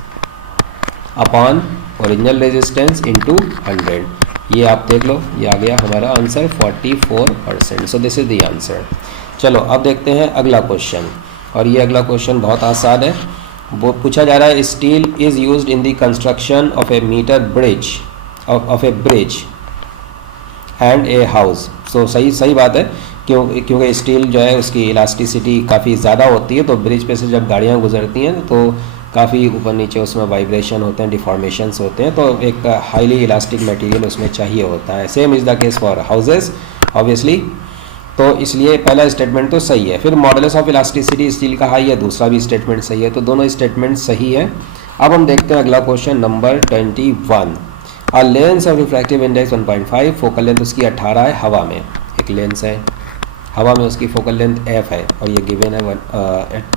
upon original resistance into 100। ये आप देख लो, ये आ गया हमारा answer 44%। So this is the answer. चलो अब देखते हैं अगला क्वेश्चन, और ये अगला क्वेश्चन बहुत आसान है। वो पूछा जा रहा है steel is used in the construction of a metre bridge of a bridge and a house. So सही बात है, क्योंकि स्टील जो है उसकी इलास्टिसिटी काफ़ी ज़्यादा होती है, तो ब्रिज पे से जब गाड़ियाँ गुजरती हैं तो काफ़ी ऊपर नीचे उसमें वाइब्रेशन होते हैं, डिफॉर्मेशंस होते हैं, तो एक हाईली इलास्टिक मटेरियल उसमें चाहिए होता है। Same is the case for houses obviously. तो इसलिए पहला स्टेटमेंट तो सही है। फिर मॉडुलस ऑफ इलास्टिसिटी स्टील का हाई है, दूसरा भी स्टेटमेंट सही है, तो दोनों स्टेटमेंट सही है। अब हम देखते हैं अगला क्वेश्चन नंबर 21। और lens of refractive index 1.5, focal length उसकी 18 है, हवा में एक लेंस है, हवा में उसकी फोकल लेंथ f है और ये गिवन है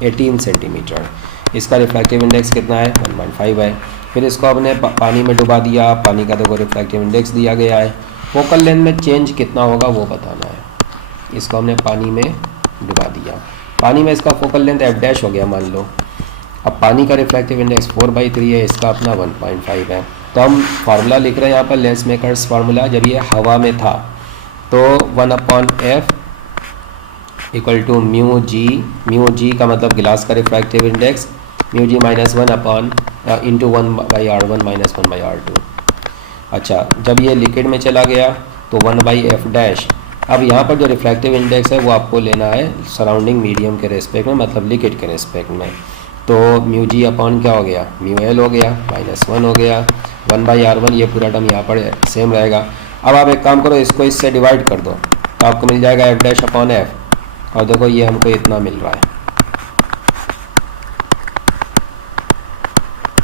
18 सेंटीमीटर। इसका रिफ्रैक्टिव इंडेक्स कितना है, 1.5 है। फिर इसको आपने पानी में डुबा दिया, पानी का देखो रिफ्रैक्टिव इंडेक्स दिया गया है। फोकल लेंथ में चेंज कितना होगा वो बताना है। इसको हमने पानी में डुबा दिया, पानी में इसका फोकल लेंथ f डैश हो गया मान लो। अब पानी का रिफ्रैक्टिव इंडेक्स 4/3 है, इसका अपना 1.5 है। तो हम फार्मूला लिख रहे हैं यहाँ पर, लेंस मेकर्स फार्मूला। जब ये हवा में था तो 1/f equal to mu G का मतलब गिलास का refractive index, mu g minus 1 upon into 1/r1 minus 1/r2। अच्छा, जब ये लिक्विड में चला गया तो 1/f डैश। अब यहाँ पर जो रिफ्रैक्टिव इंडेक्स है वो आपको लेना है सराउंडिंग मीडियम के रेस्पेक्ट में, मतलब लिक्विड के रेस्पेक्ट में। तो म्यू जी अपॉन क्या हो गया, म्यू एल हो गया, माइनस 1 हो गया, 1/r1, ये पूरा टर्म यहाँ पर सेम रहेगा। अब आप एक काम करो, इसको इससे डिवाइड कर दो तो आपको मिल जाएगा f डैश अपॉन f, और देखो ये हमको इतना मिल रहा है,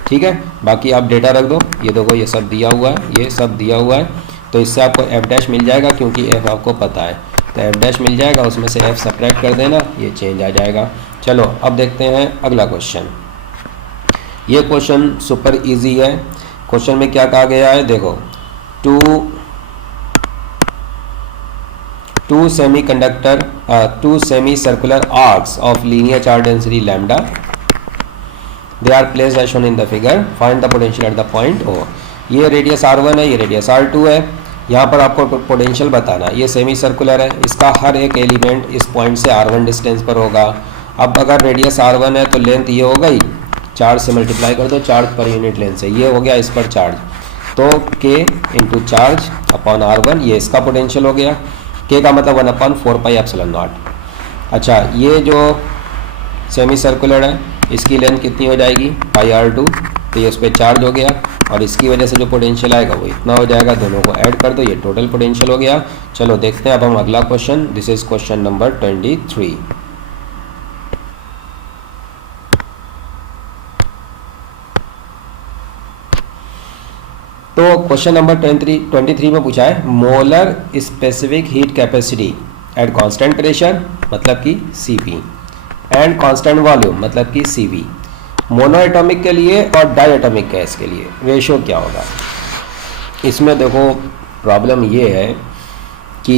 ठीक है। बाकी आप डेटा रख दो, ये देखो ये सब दिया हुआ है, ये सब दिया हुआ है, तो इससे आपको f डैश मिल जाएगा क्योंकि f आपको पता है, तो f डैश मिल जाएगा, उसमें से f सब्ट्रैक्ट कर देना, ये चेंज आ जाएगा। चलो अब देखते हैं अगला क्वेश्चन। ये क्वेश्चन सुपर इजी है। क्वेश्चन में क्या कहा गया है, देखो two semi circular arcs of linear charge density lambda, they are placed as shown in the figure, find the potential at the point O। ये रेडियस r1 है, ये रेडियस r2 है। यहाँ पर आपको पोटेंशियल बताना है। ये सेमी सर्कुलर है, इसका हर एक एलिमेंट इस पॉइंट से r1 डिस्टेंस पर होगा। अब अगर रेडियस r1 है तो लेंथ ये हो गई, चार्ज से मल्टीप्लाई कर दो, चार्ज पर यूनिट लेंथ से, ये हो गया इस पर चार्ज, तो k into charge upon r1, ये इसका पोटेंशियल हो गया। k का मतलब 1/4πε0। अच्छा, ये जो सेमी सर्कुलर है इसकी लेंथ कितनी हो जाएगी, πr2, तो ये उस पर चार्ज हो गया और इसकी वजह से जो पोटेंशियल आएगा वो इतना हो जाएगा। दोनों को ऐड कर दो, ये टोटल पोटेंशियल हो गया। चलो देखते हैं अब हम अगला question, this is question number 23। तो क्वेश्चन नंबर 23 में पूछा है molar specific heat capacity at constant pressure मतलब कि Cp एंड कांस्टेंट वॉल्यूम मतलब कि Cv, मोनोएटॉमिक के लिए और डायएटॉमिक गैस के लिए रेशो क्या होगा। इसमें देखो प्रॉब्लम ये है कि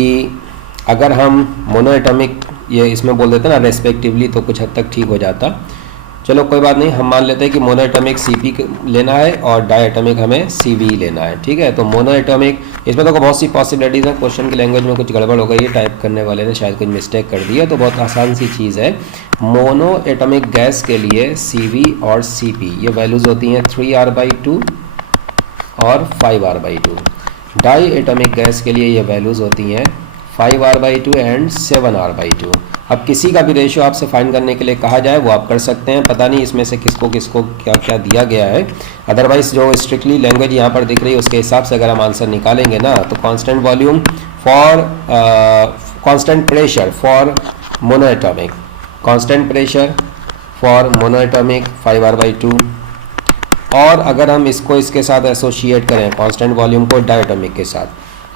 अगर हम मोनोएटॉमिक ये इसमें बोल देते ना रेस्पेक्टिवली तो कुछ हद तक ठीक हो जाता। चलो कोई बात नहीं, हम मान लेते हैं कि मोनोएटॉमिक Cp लेना है और डायएटॉमिक हमें Cv लेना है, ठीक है। तो मोनोएटॉमिक, इसमें तो बहुत सी पॉसिबिलिटीज़ हैं, क्वेश्चन की लैंग्वेज में कुछ गड़बड़ हो गई है, टाइप करने वाले ने शायद कुछ मिस्टेक कर दी है, तो बहुत आसान सी चीज़ है। मोनोएटॉमिक गैस के लिए Cv और Cp ये वैल्यूज़ होती हैं 3r/2 और 5r/2। डाई एटॉमिक गैस के लिए ये वैल्यूज़ होती हैं 5r/2 एंड 7r/2। अब किसी का भी रेशियो आपसे फाइंड करने के लिए कहा जाए वो आप कर सकते हैं, पता नहीं इसमें से किसको किसको क्या क्या दिया गया है। अदरवाइज जो स्ट्रिक्टली लैंग्वेज यहाँ पर दिख रही है उसके हिसाब से अगर हम आंसर निकालेंगे ना, तो constant volume for constant pressure for monoatomic, constant pressure for monoatomic 5r/2, और अगर हम इसको इसके साथ एसोशिएट करें कांस्टेंट वॉल्यूम को डायटॉमिक के साथ,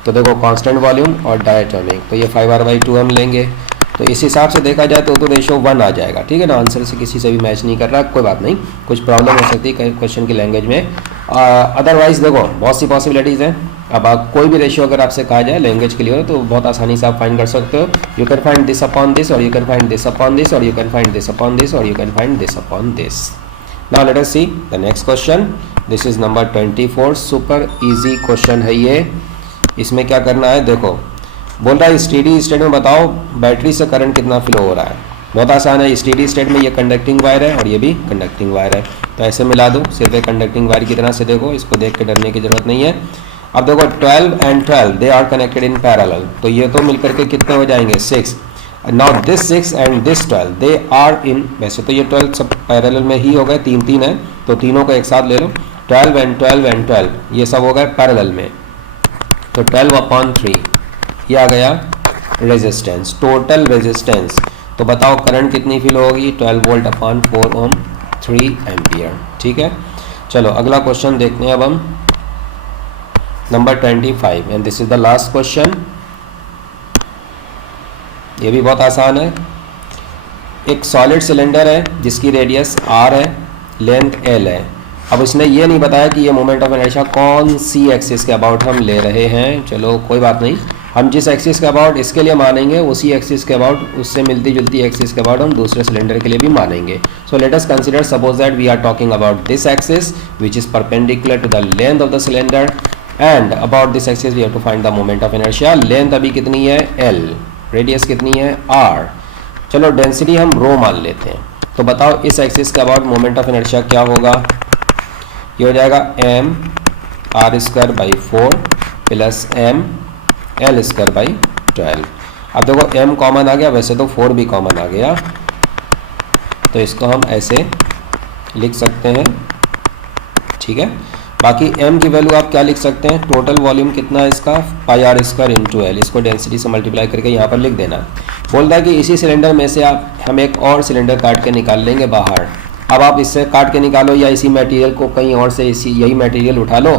तो देखो कांस्टेंट वॉल्यूम और डायटॉमिक, तो ये 5r/2 हम लेंगे, तो इस हिसाब से देखा जाए तो रेशो 1 आ जाएगा, ठीक है ना। आंसर से किसी से भी मैच नहीं कर रहा, कोई बात नहीं, कुछ प्रॉब्लम हो सकती है क्वेश्चन की लैंग्वेज में। अदरवाइज देखो बहुत सी पॉसिबिलिटीज़ हैं। अब आप कोई भी रेशियो अगर आपसे कहा जाए लैंग्वेज के लिए हो तो बहुत आसानी से आप फाइंड कर सकते हो। You can find this upon this, और you can find this upon this, और you can find this upon this, और you can find this upon this. Now let us see the next question. This is number 24। Super easy question है ये। इसमें क्या करना है, देखो बोल रहा है स्टेडी स्टेट में बताओ बैटरी से करंट कितना फ्लो हो रहा है। बहुत आसान है, स्टेडी स्टेट में ये कंडक्टिंग वायर है और ये भी कंडक्टिंग वायर है, तो ऐसे मिला दो, सिर्फ एक कंडक्टिंग वायर की तरह से देखो, इसको देख के डरने की जरूरत नहीं है। अब देखो 12 and 12 they are connected in parallel, तो ये तो मिलकर के कितने हो जाएंगे 6। Now this 6 and this 12 they are in, वैसे तो ये 12 सब पैरेलल में ही हो गए, 3 है, तो तीनों को एक साथ ले लो, 12 and 12 and 12 ये सब हो गए पैरेलल में, तो 12/3 ये आ गया रेजिस्टेंस, टोटल रेजिस्टेंस। तो बताओ करंट कितनी फील होगी, 12 वोल्ट अपॉन 4 ओम 3 एम्पियर, ठीक है। चलो अगला क्वेश्चन देखते हैं अब हम, number 25, and this is the last question. ये भी बहुत आसान है। एक सॉलिड सिलेंडर है जिसकी रेडियस r है, लेंथ l है। अब इसने ये नहीं बताया कि ये मोमेंट ऑफ इनर्शिया कौन सी एक्सिस के अबाउट हम ले रहे हैं। चलो कोई बात नहीं, हम जिस एक्सिस के अबाउट इसके लिए मानेंगे उसी एक्सिस के अबाउट, उससे मिलती जुलती एक्सिस के अबाउट हम दूसरे सिलेंडर के लिए भी मानेंगे। So let us consider, suppose that we are talking about this axis which is perpendicular to the length of the cylinder, and about this axis we have to find the moment of inertia. Length अभी कितनी है l, radius कितनी है r, चलो density हम रो मान लेते हैं। तो बताओ इस एक्सिस के अबाउट मोमेंट ऑफ इनर्शिया क्या होगा, ये हो जाएगा m r²/4 plus m l²/12। अब देखो m कॉमन आ गया, वैसे तो 4 भी कॉमन आ गया, तो इसको हम ऐसे लिख सकते हैं, ठीक है। बाकी m की वैल्यू आप क्या लिख सकते हैं, टोटल वॉल्यूम कितना है इसका πr² × l, इसको डेंसिटी से मल्टीप्लाई करके यहाँ पर लिख देना। बोल रहा है कि इसी सिलेंडर में से हम एक और सिलेंडर काट के निकाल लेंगे बाहर। अब आप इससे काट के निकालो या इसी मटेरियल को कहीं और से यही मटेरियल उठा लो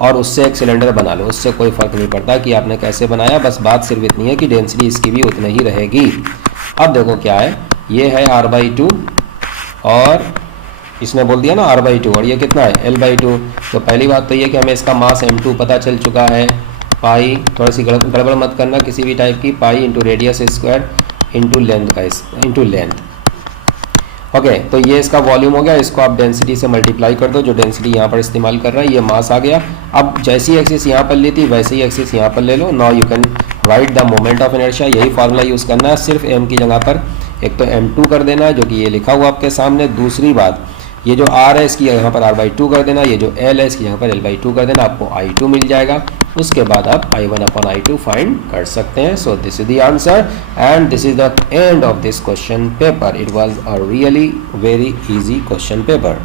और उससे एक सिलेंडर बना लो, उससे कोई फ़र्क नहीं पड़ता कि आपने कैसे बनाया, बस बात सिर्फ इतनी है कि डेंसिटी इसकी भी उतनी ही रहेगी। अब देखो क्या है, ये है r/2 और इसने बोल दिया ना r/2, और ये कितना है l/2। तो पहली बात तो ये कि हमें इसका मास m2 पता चल चुका है, पाई, थोड़ी सी गड़बड़ मत करना किसी भी टाइप की, pi into radius square into length का इंटू लेंथ। ओके, तो ये इसका वॉल्यूम हो गया, इसको आप डेंसिटी से मल्टीप्लाई कर दो, जो डेंसिटी यहाँ पर इस्तेमाल कर रहा है, ये मास आ गया। अब जैसी एक्सिस यहाँ पर ली थी वैसे ही एक्सिस यहाँ पर ले लो। Now you can write the moment of inertia, यही फार्मूला यूज़ करना है, सिर्फ m की जगह पर एक तो m2 कर देना जो कि ये लिखा हुआ आपके सामने। दूसरी बात, ये जो r है इसकी यहाँ पर r/2 कर देना, ये जो l है इसकी यहाँ पर l/2 कर देना, आपको i2 मिल जाएगा। उसके बाद आप i1/i2 फाइंड कर सकते हैं। सो this is the answer and this is the end of this question paper. It was a really very easy question paper.